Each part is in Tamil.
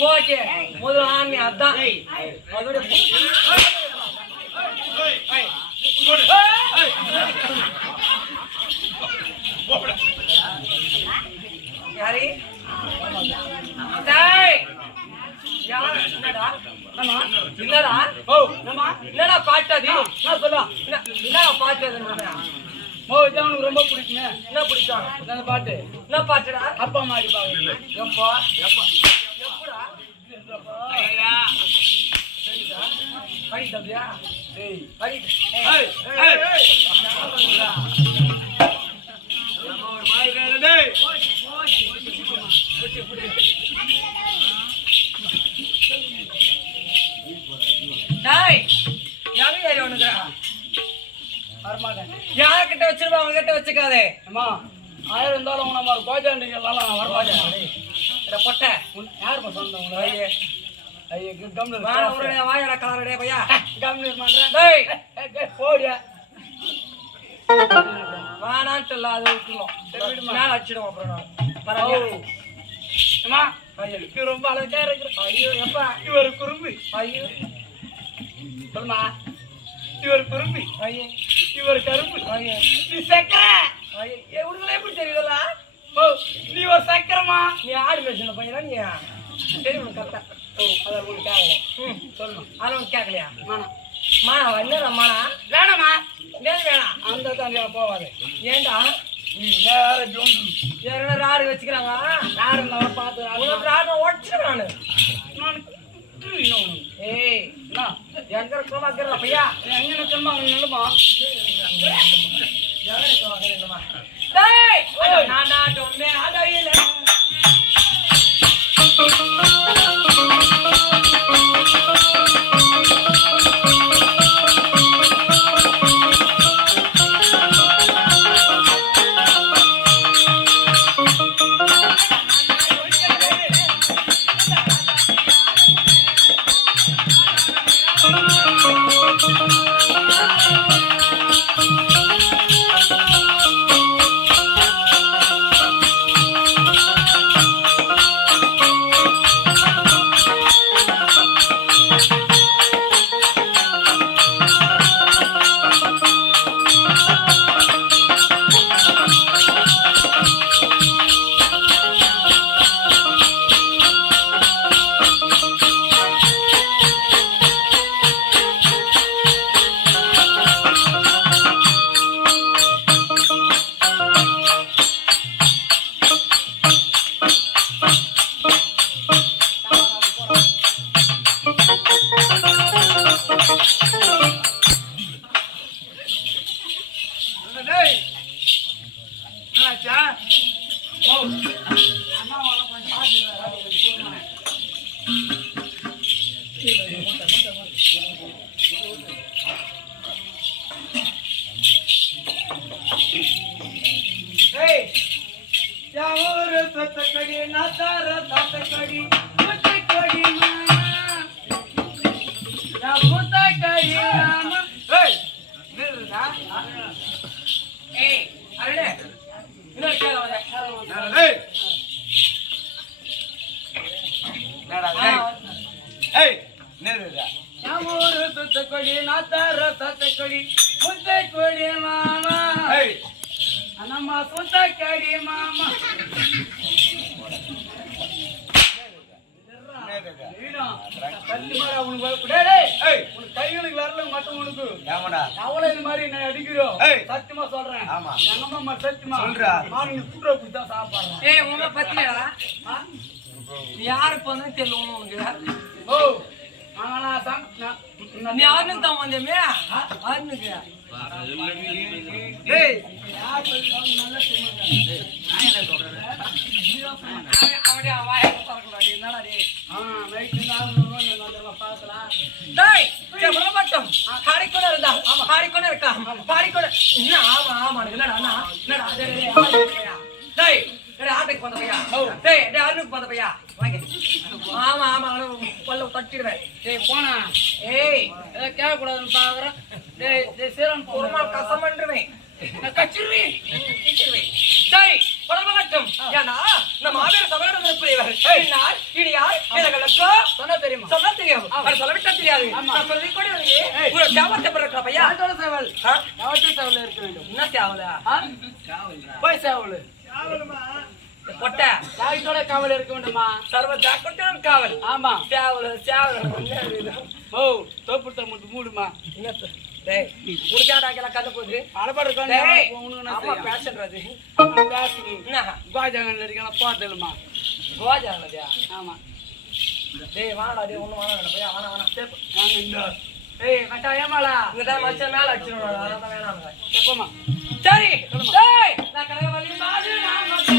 போட்டு முதல் ஆணி அதான் அதோட யாரு என்னடா என்னடா பாட்டாது நான் சொல்லுவா என்னடா பாட்டு உனக்கு ரொம்ப பிடிக்குங்க என்ன பிடிக்கும் அந்த பாட்டு என்ன பாட்டுடா அப்பா மாடி பாருங்க எப்பா எப்பா எப்படா படி தம்பியா படி யார்கிட்ட வச்சிருப்பா அவங்க கிட்ட வச்சுக்காதே அம்மா 1000 இருந்தாலும் நம்ம கோஜாண்டிங்கெல்லாம் வரமாட்டேன் பொட்டை யாருப்பா சொந்தம் ஐயே ஐயே கம்னு வாயடா கலரடே பையா கம்னு பண்றேன் போடியா வாடான்ட்டு இல்ல அதை விட்டுருவோம் மேல அடிச்சிடுவோம் அப்புறம் பரவாயில்ல ஐயோ ரொம்ப அழகா இருக்கு ஐயோ எப்பா இவர் குறும்பு ஐயோ சொல்லுமா இவர் குறும்பி ஐயோ இவர் கரும்பு ஐயோ நீ சக்கரை ஐயோ உனக்கு எப்படி தெரியுதுல்ல ஓ நீ ஒரு சக்கரமா நீ ஆடு பேசுன பையனா நீ தெரியும் கரெக்டா ஓ அதான் உங்களுக்கு கேட்கல சொல்லணும் அதை உனக்கு கேட்கலையா மானா என்னடா மானா வேணாமா வேணாம் அந்த தாண்டியா போவாது ஏண்டா யாரும் ராடு வச்சுக்கிறாங்க ராடு பார்த்து ராடு உடச்சிருக்கானு ஏய் எங்க இருக்கிற பையா எங்க நிற்கணுமா அவங்க நில்லுமா நான் அதையில கைகளுக்கு வரல மட்டும் உனக்கு அவளை இந்த மாதிரி நான் அடிக்கிறோம் சத்தியமா சொல்றேன் எங்கம்மா சத்தியமா சொல்றேன் கூட்டுற குடிச்சா சாப்பாடுறேன் ஏய் உங்க பத்தியா யாரு போனா தெரியல உனக்கு ஓ நீ யாருன்னு தான் வந்தேமே யாருனுக்கு ஏய் யார் நல்ல அவனே வாய பறக்கறாடி என்னடா டேய் நைட் நாளு பாக்கலாம் டேய் கேவல மட்டும் ஹாரிக்கோட இருந்தா ஹாரிக்கோட இருக்கா ஹாரிக்கோட என்ன ஆமா என்னடா என்னடா டேய் டேய் ஆட்டுக்கு வந்த பையா டேய் ஆட்டுக்கு வந்த பையா வாங்க ஆமா பல்ல தட்டிடுவேன் டேய் போனா ஏய் கேட்க கூடாதுன்னு பாக்குறேன் டேய் சீரன் பொறுமா கசமன்றவே கச்சிருவேன் சரி பரமகட்டம் ஏன்னா நம்ம ஆவேர சமணர் இருப்பவர் இனி யார் எனக்கு தெரியும் அது சொல்லவிட்டா தெரியாது நான் சொல்லி கூட ஒரு சேவத்தை பிறக்கிற பையா சேவல் சேவல் இருக்க வேண்டும். என்ன சேவலா போய் சேவல் பொட்டை தாயத்தோட காவல் இருக்க வேண்டுமா? சர்வ ஜாக்கிரதையான காவல். ஆமா சேவல் சேவல் ஓ தோப்புட்ட மட்டும் மூடுமா டேய் உனக்காடா கேல கண்ணு போகுது அலபாடு இருக்கானே உனக்கு அம்மா பேசன்றது பேசுங்க என்ன கோஜாங்கல்ல இருக்கல பாத்தலமா கோஜாங்கலயா ஆமா டேய் வாடா டேய் ஒண்ணு வாடா பையா வாடா வாடா வாங்க இந்த ஏய் மச்சா ஏமாடா இந்த டைம் மச்சான் மேல அடிச்சிரோடா அதான் வேணாம்ங்க எப்பமா சரி டேய் நான் கடை வலி பாது நான் வந்து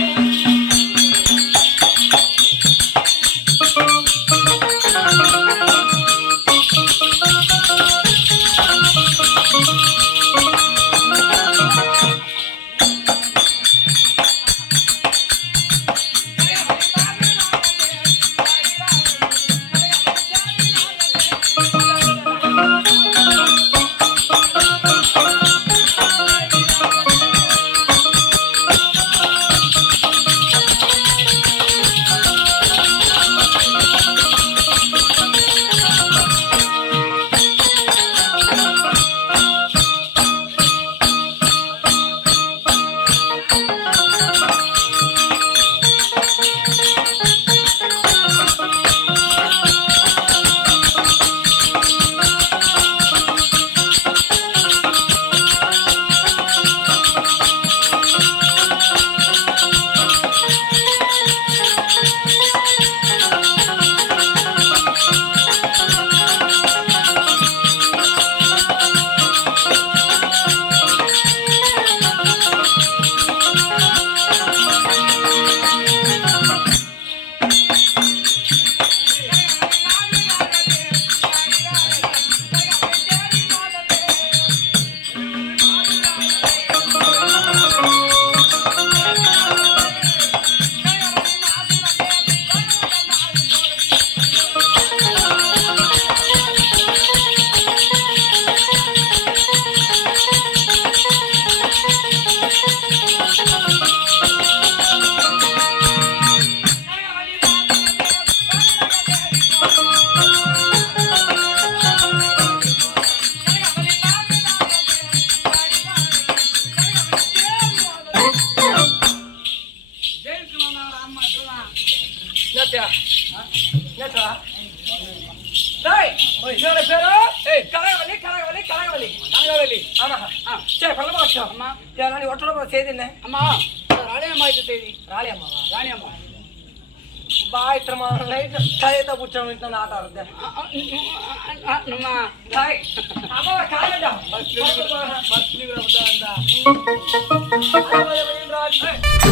ஆட்ட